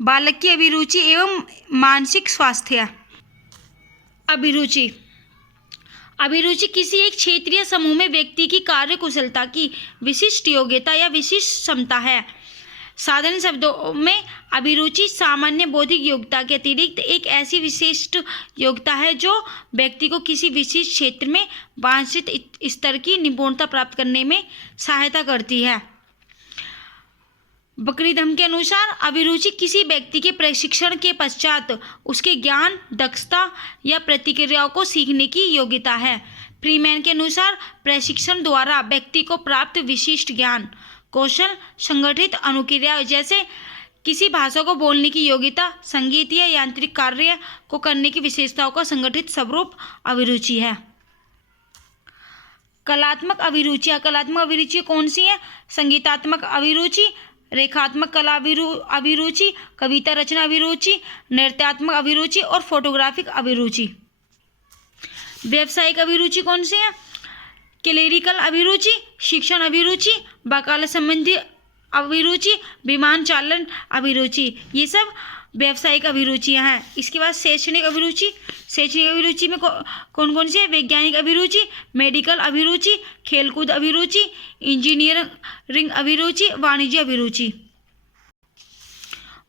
बालक की अभिरुचि एवं मानसिक स्वास्थ्य। अभिरुचि अभिरुचि किसी एक क्षेत्र या समूह में व्यक्ति की कार्य कुशलता की विशिष्ट योग्यता या विशिष्ट क्षमता है। साधारण शब्दों में अभिरुचि सामान्य बौद्धिक योग्यता के अतिरिक्त एक ऐसी विशिष्ट योग्यता है जो व्यक्ति को किसी विशिष्ट क्षेत्र में वांछित स्तर की निपुणता प्राप्त करने में सहायता करती है। बकरीदम के अनुसार अभिरुचि किसी व्यक्ति के प्रशिक्षण के पश्चात उसके ज्ञान, दक्षता या प्रतिक्रियाओं को सीखने की योग्यता है। फ्रीमैन के अनुसार प्रशिक्षण द्वारा व्यक्ति को प्राप्त विशिष्ट ज्ञान, कौशल, संगठित अनुक्रिया जैसे किसी भाषा को बोलने की योग्यता, संगीत या यांत्रिक कार्य को करने की विशेषताओं का संगठित स्वरूप अभिरुचि है। कलात्मक अभिरुचियाँ। कलात्मक अभिरुचि कौन सी है? संगीतात्मक अभिरुचि, रेखात्मक कला अभिरुचि, कविता रचना अभिरुचि, नृत्यात्मक अभिरुचि और फोटोग्राफिक अभिरुचि। व्यावसायिक अभिरुचि कौन सी है? क्लेरिकल अभिरुचि, शिक्षण अभिरुचि, वकालत संबंधी अभिरुचि, विमान चालन अभिरुचि, ये सब व्यावसायिक अभिरुचियाँ हैं। इसके बाद शैक्षणिक अभिरुचि। शैक्षणिक अभिरुचि में कौन कौन सी है? वैज्ञानिक अभिरुचि, मेडिकल अभिरुचि, खेलकूद अभिरुचि, इंजीनियरिंग अभिरुचि, वाणिज्य अभिरुचि।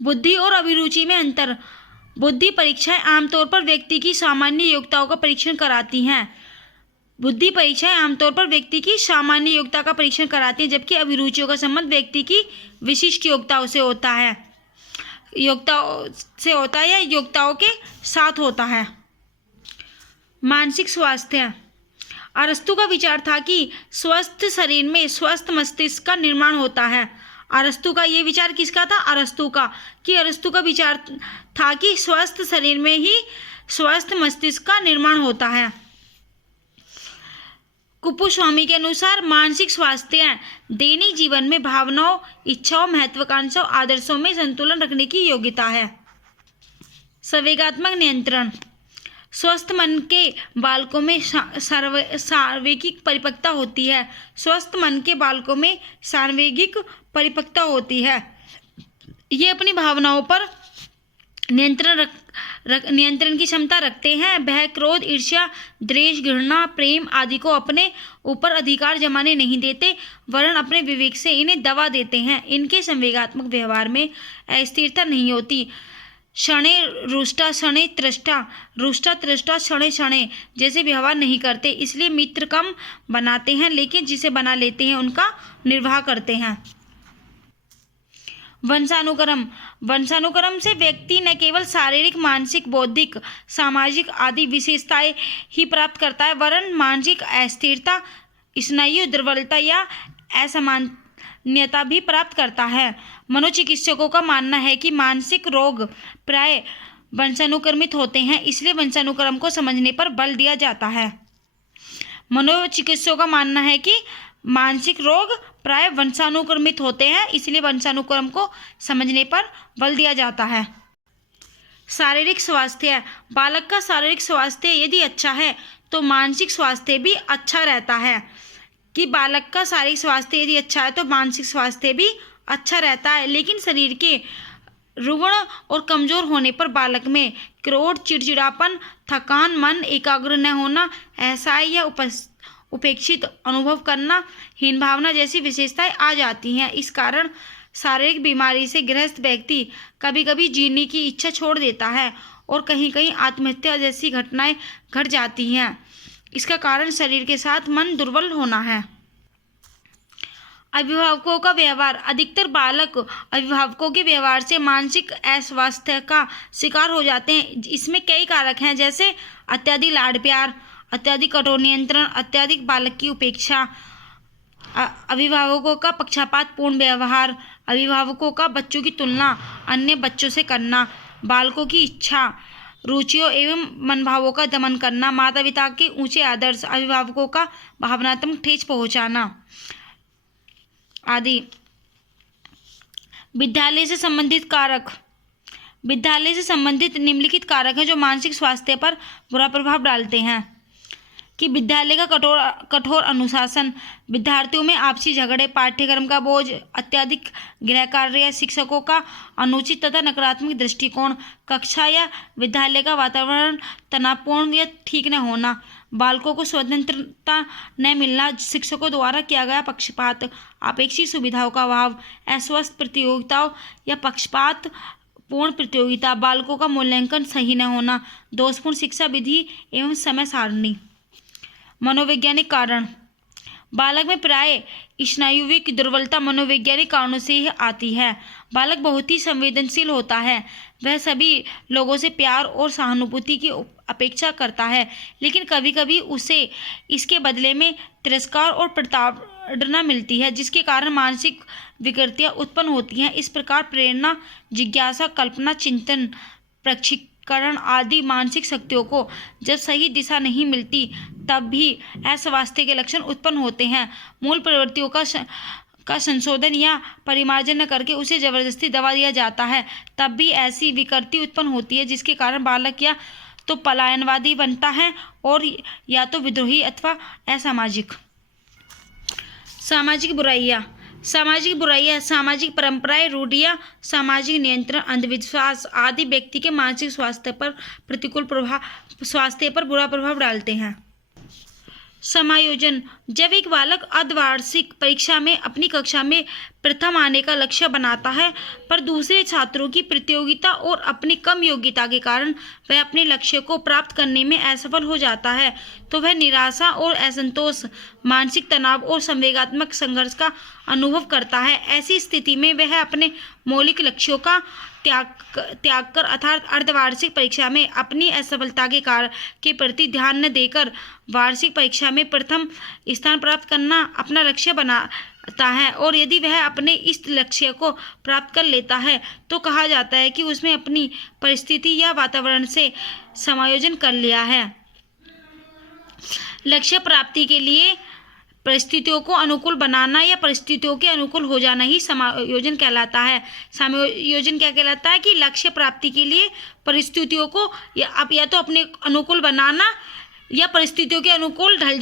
बुद्धि और अभिरुचि में अंतर। बुद्धि परीक्षाएं आमतौर पर व्यक्ति की सामान्य योग्यताओं का परीक्षण कराती हैं। बुद्धि परीक्षाएं आमतौर पर व्यक्ति की सामान्य योग्यता का परीक्षण कराती हैं, जबकि अभिरुचियों का संबंध व्यक्ति की विशिष्ट योग्यताओं से होता है। या योग्यताओं के साथ होता है। मानसिक स्वास्थ्य। अरस्तु का विचार था कि स्वस्थ शरीर में स्वस्थ मस्तिष्क का निर्माण होता है। अरस्तु का ये विचार किसका था? अरस्तु का विचार था कि स्वस्थ शरीर में ही स्वस्थ मस्तिष्क का निर्माण होता है। कुपुस्वामी के अनुसार मानसिक स्वास्थ्य दैनिक जीवन में भावनाओं, इच्छाओं, महत्वाकांक्षाओं, आदर्शों में संतुलन रखने की योग्यता है। संवेगात्मक नियंत्रण। स्वस्थ मन के बालकों में सार्वगिक परिपक्वता होती है। स्वस्थ मन के बालकों में सार्वगिक परिपक्वता होती है। ये अपनी भावनाओं पर नियंत्रण की क्षमता रखते हैं। वह क्रोध, ईर्ष्या, द्वेष, घृणा, प्रेम आदि को अपने ऊपर अधिकार जमाने नहीं देते, वरन अपने विवेक से इन्हें दबा देते हैं। इनके संवेगात्मक व्यवहार में अस्थिरता नहीं होती। शणे रुष्टा शणे त्रष्टा, रुष्टा त्रष्टा शणे शणे जैसे व्यवहार नहीं करते। इसलिए मित्र कम बनाते हैं, लेकिन जिसे बना लेते हैं उनका निर्वाह करते हैं। वंशानुक्रम से व्यक्ति न केवल शारीरिक, मानसिक, बौद्धिक, सामाजिक आदि विशेषताएं ही प्राप्त करता है, वरन मानसिक अस्थिरता, स्नायु दुर्बलता या असामान्यता भी प्राप्त करता है। मनोचिकित्सकों का मानना है कि मानसिक रोग प्राय वंशानुक्रमित होते हैं, इसलिए वंशानुक्रम को समझने पर बल दिया जाता है। मनोचिकित्सकों का मानना है कि मानसिक रोग प्राय वंशानुक्रमित होते हैं, इसलिए वंशानुक्रम को समझने पर बल दिया जाता है। शारीरिक स्वास्थ्य। बालक का शारीरिक स्वास्थ्य यदि अच्छा है तो मानसिक स्वास्थ्य भी अच्छा रहता है। कि बालक का शारीरिक स्वास्थ्य यदि अच्छा है तो मानसिक स्वास्थ्य भी अच्छा रहता है। लेकिन शरीर के रुग्ण और कमजोर होने पर बालक में क्रोध, चिड़चिड़ापन, थकान, मन एकाग्र न होना, असहाय या उपेक्षित अनुभव करना, हीन भावना जैसी विशेषताएं आ जाती हैं। इस कारण शारीरिक बीमारी से ग्रस्त व्यक्ति कभी कभी जीने की इच्छा छोड़ देता है और कहीं कहीं आत्महत्या जैसी घटनाएं घट जाती हैं। इसका कारण शरीर के साथ मन दुर्बल होना है। अभिभावकों का व्यवहार। अधिकतर बालक अभिभावकों के व्यवहार से मानसिक अस्वास्थ्य का शिकार हो जाते हैं। इसमें कई कारक हैं, जैसे अत्यधिक लाड़ प्यार, अत्यधिक कठोर नियंत्रण, अत्यधिक बालक की उपेक्षा, अभिभावकों का पक्षपातपूर्ण व्यवहार, अभिभावकों का बच्चों की तुलना अन्य बच्चों से करना, बालकों की इच्छा, रुचियों एवं मनभावों का दमन करना, माता पिता के ऊंचे आदर्श, अभिभावकों का भावनात्मक ठेस पहुंचाना आदि। विद्यालय से संबंधित कारक। विद्यालय से संबंधित निम्नलिखित कारक हैं जो मानसिक स्वास्थ्य पर बुरा प्रभाव डालते हैं। कि विद्यालय का कठोर अनुशासन, विद्यार्थियों में आपसी झगड़े, पाठ्यक्रम का बोझ, अत्यधिक गृह कार्य, शिक्षकों का अनुचित तथा नकारात्मक दृष्टिकोण, कक्षा या विद्यालय का वातावरण तनावपूर्ण या ठीक न होना, बालकों को स्वतंत्रता न मिलना, शिक्षकों द्वारा किया गया पक्षपात, अपेक्षित सुविधाओं का अभाव, अस्वस्थ प्रतियोगिताओं या पक्षपात पूर्ण प्रतियोगिता, बालकों का मूल्यांकन सही न होना, दोषपूर्ण शिक्षा विधि एवं समय सारणी। मनोवैज्ञानिक कारण, बालक में प्राय स्नायुविक दुर्बलता मनोवैज्ञानिक कारणों से ही आती है। बालक बहुत ही संवेदनशील होता है, वह सभी लोगों से प्यार और सहानुभूति की अपेक्षा करता है, लेकिन कभी कभी उसे इसके बदले में तिरस्कार और प्रताड़ना मिलती है, जिसके कारण मानसिक विकृतियां उत्पन्न होती हैं। इस प्रकार प्रेरणा, जिज्ञासा, कल्पना, चिंतन, प्रशिक्षण आदि मानसिक शक्तियों को जब सही दिशा नहीं मिलती तब भी अस्वास्थ्य के लक्षण उत्पन्न होते हैं। मूल प्रवृत्तियों का संशोधन या परिमार्जन न करके उसे जबरदस्ती दबा दिया जाता है, तब भी ऐसी विकृति उत्पन्न होती है जिसके कारण बालक या तो पलायनवादी बनता है और या तो विद्रोही अथवा असामाजिक। सामाजिक बुराइयां, सामाजिक परंपराएं, रूढ़ियां, सामाजिक नियंत्रण, अंधविश्वास आदि व्यक्ति के मानसिक स्वास्थ्य पर बुरा प्रभाव डालते हैं। समायोजन, जब एक बालक अर्धवार्षिक परीक्षा में अपनी कक्षा में प्रथम आने का लक्ष्य बनाता है, पर दूसरे छात्रों की प्रतियोगिता और अपनी कम योग्यता के कारण वह अपने लक्ष्य को प्राप्त करने में असफल हो जाता है, तो वह निराशा और असंतोष, मानसिक तनाव और संवेगात्मक संघर्ष का अनुभव करता है। ऐसी स्थिति में वह अपने मौलिक लक्ष्यों का त्याग कर अर्थात अर्धवार्षिक परीक्षा में अपनी असफलता के प्रति ध्यान न देकर वार्षिक परीक्षा में प्रथम स्थान प्राप्त करना अपना लक्ष्य बनाता है, और यदि वह अपने इस लक्ष्य को प्राप्त कर लेता है तो कहा जाता है कि उसने अपनी परिस्थिति या वातावरण से समायोजन कर लिया है। लक्ष्य प्राप्ति के लिए परिस्थितियों को अनुकूल बनाना या परिस्थितियों के अनुकूल हो जाना ही समायोजन कहलाता है। समायोजन क्या कहलाता है कि लक्ष्य प्राप्ति के लिए परिस्थितियों को या तो अपने अनुकूल बनाना या परिस्थितियों के अनुकूल ढल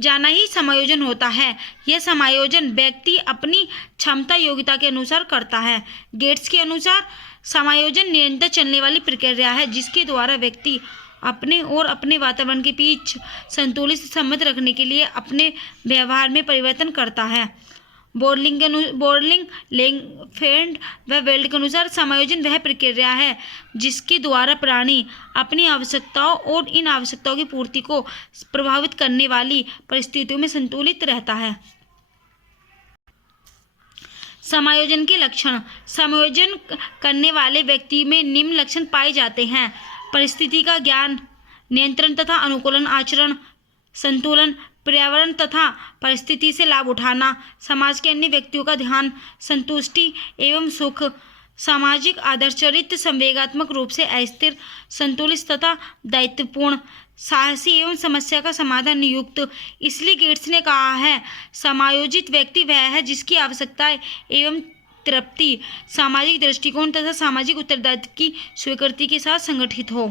जाना ही समायोजन होता है। यह समायोजन व्यक्ति अपनी क्षमता योग्यता के अनुसार करता है। गेट्स के अनुसार समायोजन निरंतर चलने वाली प्रक्रिया है, जिसके द्वारा व्यक्ति अपने और अपने वातावरण के बीच संतुलित संबंध रखने के लिए अपने व्यवहार में परिवर्तन करता है। बोर्लिंग, लेंगफेल्ड व वेल्ड के अनुसार समायोजन वह प्रक्रिया है जिसके द्वारा प्राणी अपनी आवश्यकताओं और इन आवश्यकताओं की पूर्ति को प्रभावित करने वाली परिस्थितियों में संतुलित रहता है। समायोजन के लक्षण, समायोजन करने वाले व्यक्ति में निम्न लक्षण पाए जाते हैं: परिस्थिति का ज्ञान, नियंत्रण तथा अनुकूलन आचरण, संतुलन, पर्यावरण तथा परिस्थिति से लाभ उठाना, समाज के अन्य व्यक्तियों का ध्यान, संतुष्टि एवं सुख, सामाजिक आदर्श चरित्र, संवेगात्मक रूप से अस्थिर, संतुलित तथा दायित्वपूर्ण, साहसी एवं समस्या का समाधान युक्त। इसलिए गेट्स ने कहा है, समायोजित व्यक्ति वह है जिसकी आवश्यकताएं एवं तृप्ति सामाजिक दृष्टिकोण तथा सामाजिक उत्तरदायित्व की स्वीकृति के साथ संगठित हो।